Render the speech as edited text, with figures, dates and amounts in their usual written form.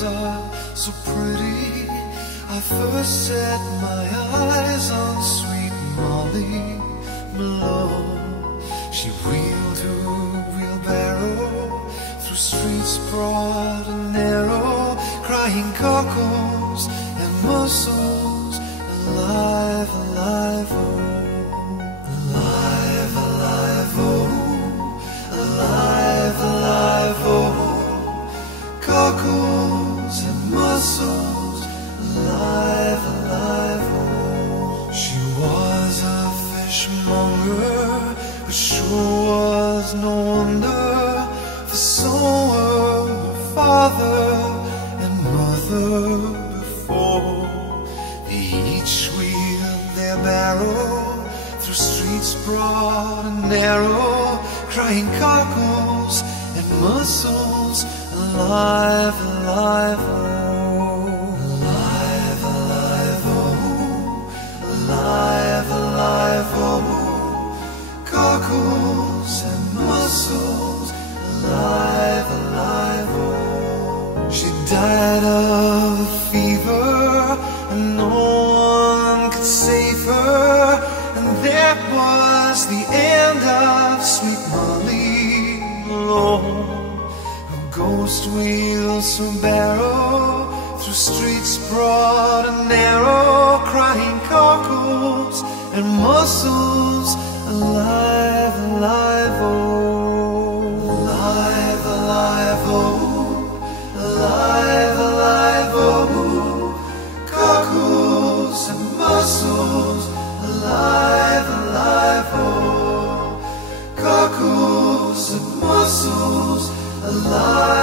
girls are so pretty. I first set my eyes on sweet Molly Malone. She wheeled her wheelbarrow through streets broad and narrow, crying cockles and mussels, alive, alive, oh, alive, alive, oh, alive, alive, oh, cockles and mussels, alive, alive, oh. She was a fishmonger, but sure was no wonder, for so were her father and mother before. They each wheeled their barrow through streets broad and narrow, crying cockles and mussels, alive, alive, oh, alive, alive, oh, alive, alive, oh, cockles and mussels, alive, alive, oh. She died of a fever, and no one could save her, and that was the end of sweet Molly Malone. Her ghost wheels her barrow through streets broad and narrow, crying cockles and mussels, alive, alive, oh, alive, alive, oh, alive, alive, oh, cockles and mussels, alive, alive, oh, cockles and mussels, alive.